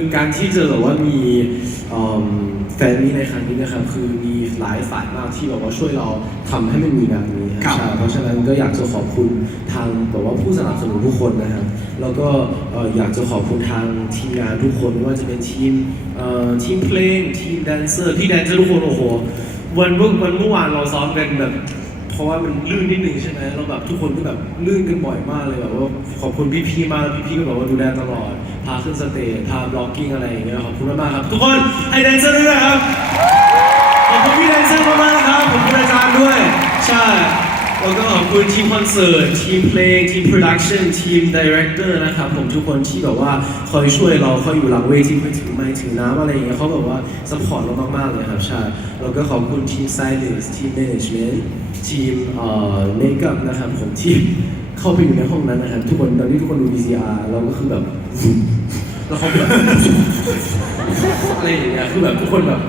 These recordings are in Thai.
คือการที่จะแบบว่ามีเอิ่มแฟนนี้ในครั้งนี้นะครับคือมีหลายฝ่ายมากที่แบบว่าช่วยเราทำให้มันมีแบบนี้ครับใช่เพราะฉะนั้นก็อยากจะขอบคุณทางแบบว่าผู้สนับสนุนทุกคนนะครับแล้วก็เอ่ออยากจะขอบคุณทางทีมงานทุกคนไม่ว่าจะเป็นทีมเอ่อทีมเพลงทีมแดนเซอร์พี่แดนเซอร์ทุกคนโอ้โหวันเมื่อวันเมื่อวานเราซ้อมกันแบบ เพราะว่ามันลื่นนิดนึงใช่ไหมแล้วแบบทุกคนก็แบบลื่นกันบ่อยมากเลยแบบว่าขอบคุณพี่ๆมากพี่ๆก็แบบว่าดูแลตลอด พาขึ้นสเตจพาบล็อกกิ้งอะไรอย่างเงี้ยขอบคุณมากๆครับ ทุกคนให้แดนเซอร์ด้วยนะครับขอบคุณพี่แดนเซอร์มากๆนะครับขอบคุณอาจารย์ด้วยใช่แล้วก็ขอบคุณทีมคอนเสิร์ตทีมเพลงทีมโปรดักชันทีมดีเรคเตอร์นะครับผมทุกคนที่แบบว่าคอยช่วยเราคอยอยู่หลังเวทีคอยถือไม้ถือน้ำอะไรอย่างเงี้ยเขาแบบว่าสปอร์ตเรามากๆเลยครับใช่แล้วก็ขอบคุณทีมไซเลสทีมแมネจเมนต์ ทีมเอ่อเมคอัพนะครับผมที่เข้าไปอยู่ในห้องนั้นนะครับทุกคนตอนที่ทุกคนดู VCR เราก็คือแบบแล้วเขาแบบอะไรอย่างเงี้ยคือแบบทุกคนแบบ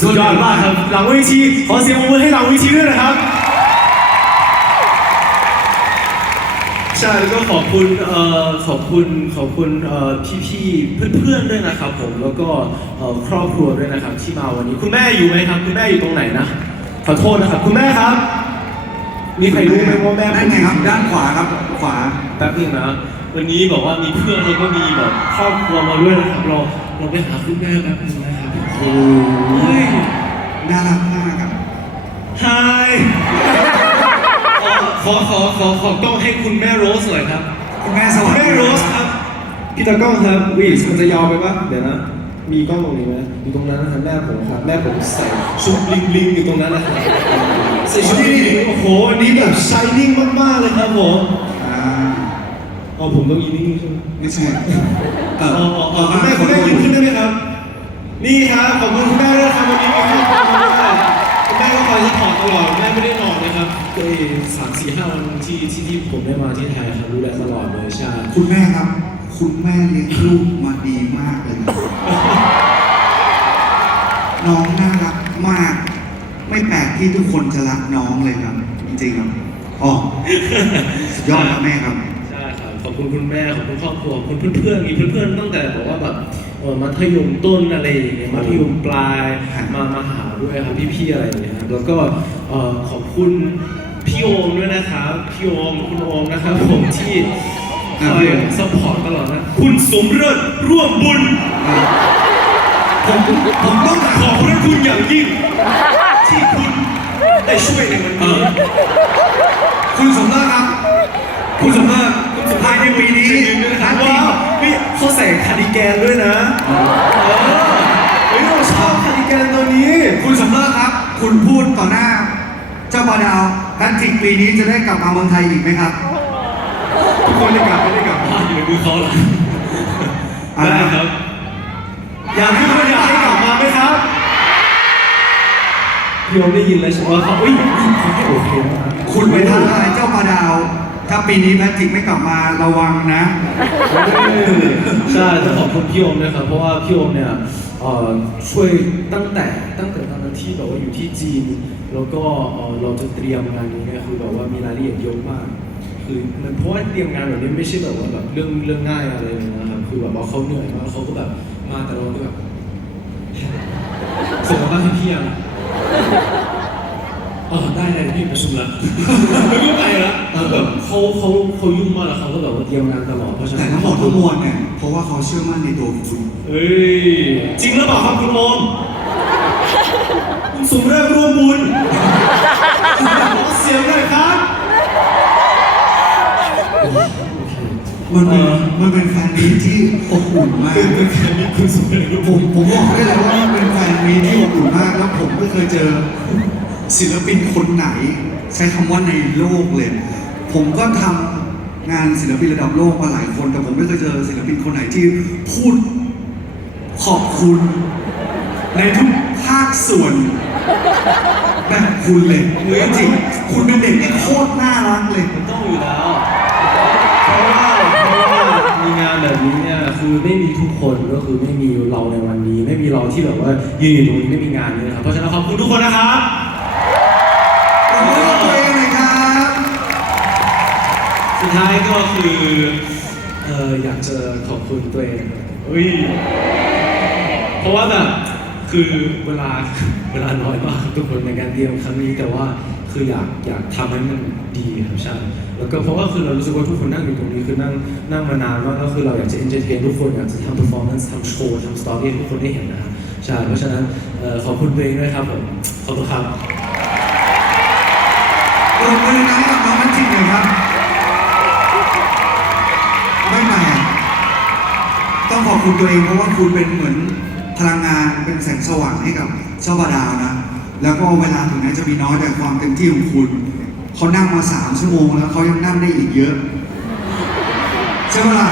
สุดยอดมากครับหลังเวทีขอเสียงปรบมือให้หลังเวทีด้วยนะครับใช่แล้วก็ขอบคุณเอ่อขอบคุณขอบคุณเอ่อพี่ๆเพื่อนๆด้วยนะครับ ผมแล้วก็เอ่อครอบครัวด้วยนะครับ ที่มาวันนี้คุณแม่อยู่ไหมครับ คุณแม่อยู่ตรงไหนนะขอโทษนะครับ คุณแม่ครับ มีใครรู้ไหมว่าแม่นั่นไงครับ ด้านขวาครับ ขวาแป๊บนึงนะวันนี้บอกว่ามีเพื่อนแล้วก็มีแบบครอบครัวมาด้วยนะครับเราเราไปหาคุณแม่แป๊บนึงนะครับโอ้ยน่ารักมากครับฮายขอขอขอขอกล้องให้คุณแม่โรสหน่อยครับ คุณแม่สวัสดีแม่โรสครับพี่ตากล้องครับวิมันจะยาวไปปะเดี๋ยวนะมีกล้องตรงนี้ไหมอยู่ตรงนั้นนะครับแม่ผมครับแม่ผมใส่ชุดลิงลิงอยู่ตรงนั้นนะครับใส่ชุดลิงลิงโอ้โหวันนี้แบบชายนิ่งมากๆเลยครับผมอ่าอ๋อผมต้องยืนนิ่งๆใช่ไหมไม่ใช่เออ๋อออ๋ออ๋อคุณแม่คุณแม่ยืนขึ้นได้ไหมครับ นี่ครับขอบคุณคุณแม่ด้วยครับวันนี้มีครอบครัวมากคุณแม่ก็คอยซัพพอร์ตตลอดคุณแม่ไม่ได้นอนนะครับก็เอสามสี่ห้าวันที่ที่ที่ผมได้มาที่ไทยครับดูแลตลอดเลยใช่คุณแม่ครับ คุณแม่เลี้ยงลูกมาดีมากเลยนะน้องน่ารักมาก ไม่แปลกที่ทุกคนจะรักน้องเลยครับ จริงๆครับอ๋อสุดยอดครับแม่ครับ ใช่ครับขอบคุณคุณแม่ขอบคุณครอบครัวขอบคุณเพื่อนๆมีเพื่อนๆตั้งแต่บอกว่าแบบเออมัธยมต้นอะไรอย่างเงี้ยมัธยมปลายมามาหาด้วยครับพี่ๆอะไรอย่างเงี้ยครับแล้วก็เอ่อขอบคุณพี่โอมด้วยนะครับพี่โอมคุณโอมนะครับผมที่คอยซัพพอร์ตตลอดนะคุณสมเริศร่วมบุญผมผมต้องขอบพระคุณอย่างยิ่ง ที่คุณได้ช่วยในวันนี้คุณสมรักครับ คุณสมรักภายในปีนี้ว้าวนี่เขาใส่คาร์ดิแกนด้วยนะเออเฮ้ยเราชอบคาร์ดิแกนตัวนี้ คุณสมรักครับ คุณพูดต่อหน้า เจ้าบาดาวกันจริงปีนี้จะได้กลับมาเมืองไทยอีกไหมครับทุกคนได้กลับไม่ได้กลับบ้านอยู่ในมือเขาเหรออะไรได้ครับ อยากให้ทุกคนอยากให้กลับมาไหมครับ พี่โอมได้ยินแล้วใช่ไหมเขาอุ้ยเขาให้โอเคคุณไปท้าทายเจ้าบาดาว ถ้าปีนี้แพทริกไม่กลับมาระวังนะ ใช่ต้องขอบคุณพี่โอมนะครับเพราะว่าพี่โอมเนี่ยเอ่อช่วยตั้งแต่ตั้งแต่ตอนนั้นที่แบบว่าอยู่ที่จีน แล้วก็เอ่อเราจะเตรียมงานนี้เนี่ยคือแบบว่ามีรายละเอียดเยอะมาก คือมันเพราะว่าเตรียมงานแบบนี้ไม่ใช่แบบว่าแบบเรื่องเรื่องง่ายอะไรเลยนะครับคือแบบว่าเขาเหนื่อยมากเขาก็แบบมาแต่เราก็แบบ ส่งมาบ้านพี่ยัง ออได้เลยพี่ประชุมละไม่รู้ไปละเออแบบเขาเขาเขายุ่งมากแล้วเขาก็แบบว่าเตรียมงานตลอดเพราะฉะนั้แต่นทั้งหมดทั้งมวลเนี่ยเพราะว่าเขาเชื่อมั่นในตัวคุณเฮ้ยจริงหรือเปล่าครับคุณโอมคุณสุมเริกร่วมบุญขอเสียงหน่อยครับมันเป็นมันเป็นแฟนมีตที่อบอุ่นมากเป็นแค่นี้คุณสุมเริกร่วมผบุมญผมบอกได้เลยว่ามันเป็นแฟนมีตที่อบอุ่นมากแล้วผมไม่เคยเจอ ศิลปินคนไหน ใช้คำว่าในโลกเลย ผมก็ทำงานศิลปินระดับโลกมาหลายคน แต่ผมไม่เคยเจอศิลปินคนไหนที่พูดขอบคุณ ในทุกภาคส่วนแบบคุณเลยมือจริง คุณเป็นเด็กที่โคตรน่ารักเลยมันต้องอยู่แล้ว เพราะว่าเพราะว่ามีงานแบบนี้เนี่ยคือไม่มีทุกคนก็คือไม่มีเราในวันนี้ ไม่มีเราที่แบบว่ายืนอยู่ตรงนี้ไม่มีงานนี้นะครับเพราะฉะนั้นขอบคุณทุกคนนะครับ ก็คือเอออยากจะขอบคุณตัวเองอุ้ยะว่าแบบคือเวลาเวลาน้อยมากทุกคนในการเตรียมครั้งนี้แต่ว่าคืออยากอยากทำให้มันดีครับใช่แล้วก็เพราะว่าคือเรารู้สึกว่าทุกคนนั่งอยู่ตรงนี้คือนั่งนั่งมานานมากแล้วคือเราอยากจะ entertain ทุกคนอยากจะทำ performance ทำโชว์ทำ story ให้ทุกคนได้เห็นนะครับใช่เพราะฉะนั้นเอ่อขอบคุณเพลงด้วยครับผมขอบคุณครับรบมือนะ คุณตัวเองเพราะว่าคุณเป็นเหมือนพลังงานเป็นแสงสว่างให้กับเจ้าบาดาวนะ แล้วก็เวลาถึงแม้จะมีน้อยแต่ความเต็มที่ของคุณเขานั่งมาสามชั่วโมงแล้วเขายังนั่งได้อีกเยอะใช่ไหมล่ะ